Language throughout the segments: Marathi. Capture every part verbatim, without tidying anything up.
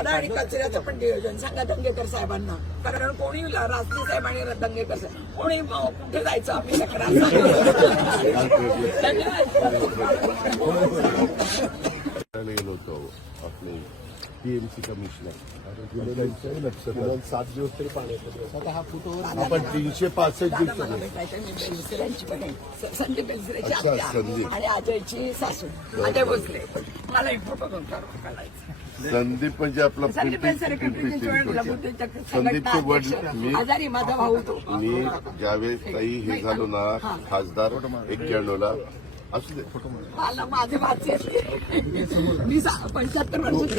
दादा आणि कचऱ्याचं पण नियोजन सांगा दंगेकर साहेबांना, कारण कोणी रासने साहेब आणि दंगेकर साहेब कोणी कुठे जायचं आम्ही तक्रार गेलो होतो आपले पीएमसी कमिशनर लक्षात सात दिवस तरी पाण्याचा हा फुटो आपण तीनशे पासष्ट संदीप बेलसरेची आत्या आणि अजयची सासू अजय भोसले मला एक फोटो काढायचा. संदीप म्हणजे आपला संदीप बेलसरे संदीपचे वडील मी आजारी माझा भाऊ तो मी ज्यावेळेस काही हे झालो ना खासदार एक्क्याण्णवला असू दे फोटो मला माझे भाचे मी पंच्याहत्तर वर्ष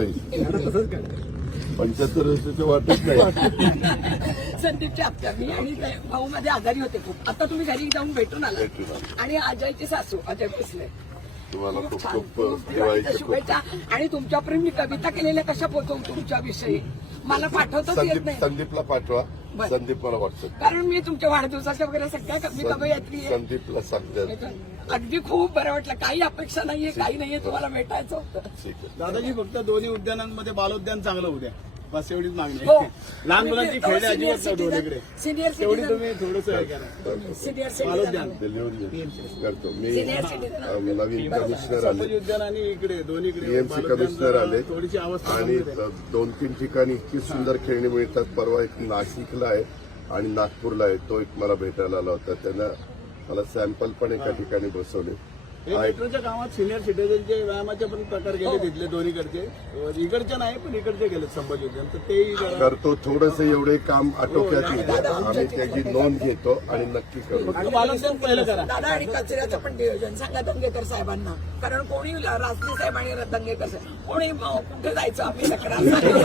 पंच्याहत्तर वर्षाचे वाटत नाही. संदीपची आत्या मी आणि भाऊ मध्ये आजारी होते खूप. आता तुम्ही घरी जाऊन भेटून आला आणि अजयची सासू अजय भोसले तुम्हाला खूप खूप दिवाळीच्या शुभेच्छा. आणि तुमच्यापर्यंत मी कविता केलेल्या कशा पोहोचवू तुमच्याविषयी मला पाठवताच येत संदीप नाही. संदीपला पाठवा. संदीप मला व्हॉट्सअप कारण मी तुमच्या वाढदिवसाच्या वगैरे सगळ्या मी कवयित्री आहे. संदीपला सांगते. अगदी खूप बरं वाटलं. काही अपेक्षा नाहीये काही नाहीये तुम्हाला भेटायचं होतं. दादाजी फक्त दोन्ही उद्यानांमध्ये बालोद्यान चांगलं उद्या बस एवढीच मागणी हो. लहान मुलांची खेळणे अजिबात नाही दोन्हीकडे सिनियर तेवढी सिटीजन तुम्ही थोडंसं हे करा. सिनियर बालोद्यान सिटीजन करतो मी. सिनियर सिटीजन नवीन कमिशनर आले, संभाजी उद्यान आणि इकडे दोन्हीकडे पीएमसी कमिशनर आले थोडीशी अवस्था आणि गंभीर आहे. दोन तीन ठिकाणी इतकी सुंदर खेळणी मिळतात. परवा एक नाशिकला आहे आणि नागपूरला आहे. तो एक मला भेटायला आला होता. त्यानं मला सॅम्पल पण एका ठिकाणी बसवले. हे मेट्रोच्या कामात सिनियर सिटीजनचे व्यायामाचे पण प्रकार गेले तिथले दोन्हीकडचे. इकडचे नाही पण इकडचे गेले संभाजी उद्यान तर तेही जरा करतो. थोडंसं एवढे काम आटोक्यात येईल आम्ही त्याची नोंद घेतो आणि नक्की करू. फक्त बालोद्यान पहिलं करा. दादा आणि कचऱ्याचं पण नियोजन सांगा दंगेकर साहेबांना, कारण कोणी रासने साहेब आणि दंगेकर साहेब कोणी कुठे जायचं आम्ही तक्रार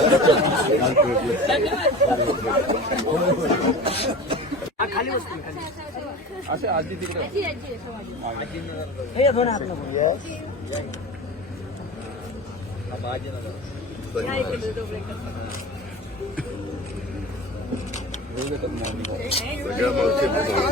खाली बसतो असे आजी तिकडे हे दोन आपलं सगळ्या मावशी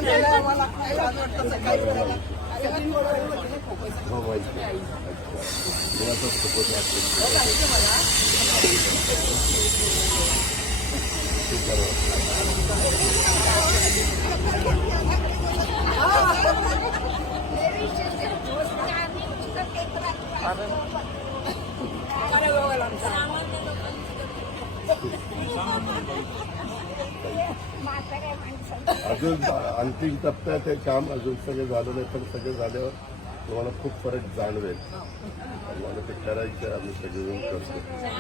अजून अंतिम टप्प्यात हे काम अजून सगळे झालं नाही पण सगळे झाल्यावर तुम्हाला खूप फरक जाणवेल. मला ते करायचं आम्ही सगळे करतो.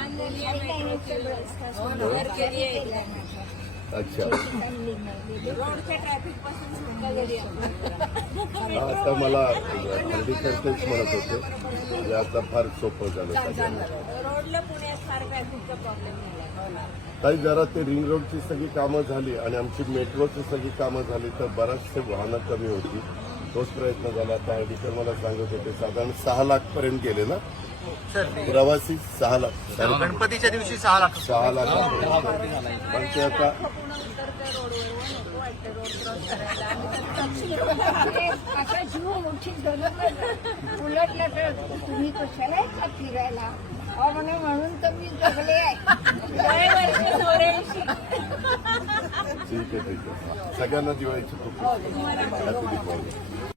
अच्छा आता मला हल्लीकर तेच म्हणत होते म्हणजे आता फार सोपं झालं सगळ्यांना. काही जरा ते रिंग रोडची सगळी कामं झाली आणि आमची मेट्रोची सगळी कामं झाली तर बराचसे वाहनं कमी होती. तोच प्रयत्न झाला. आता हल्लीकर मला सांगत होते साधारण सहा लाख पर्यंत गेले ना प्रवासी. सहा लाख गणपतीच्या दिवशी सहा लाख सहा लाख पण ते आता आता जीव मोठी उलटलं तर तुम्ही कशाला फिरायला म्हणून तर मी जगले आहे. ठीक आहे ठीक आहे. सगळ्यांना दिवाळीची खूप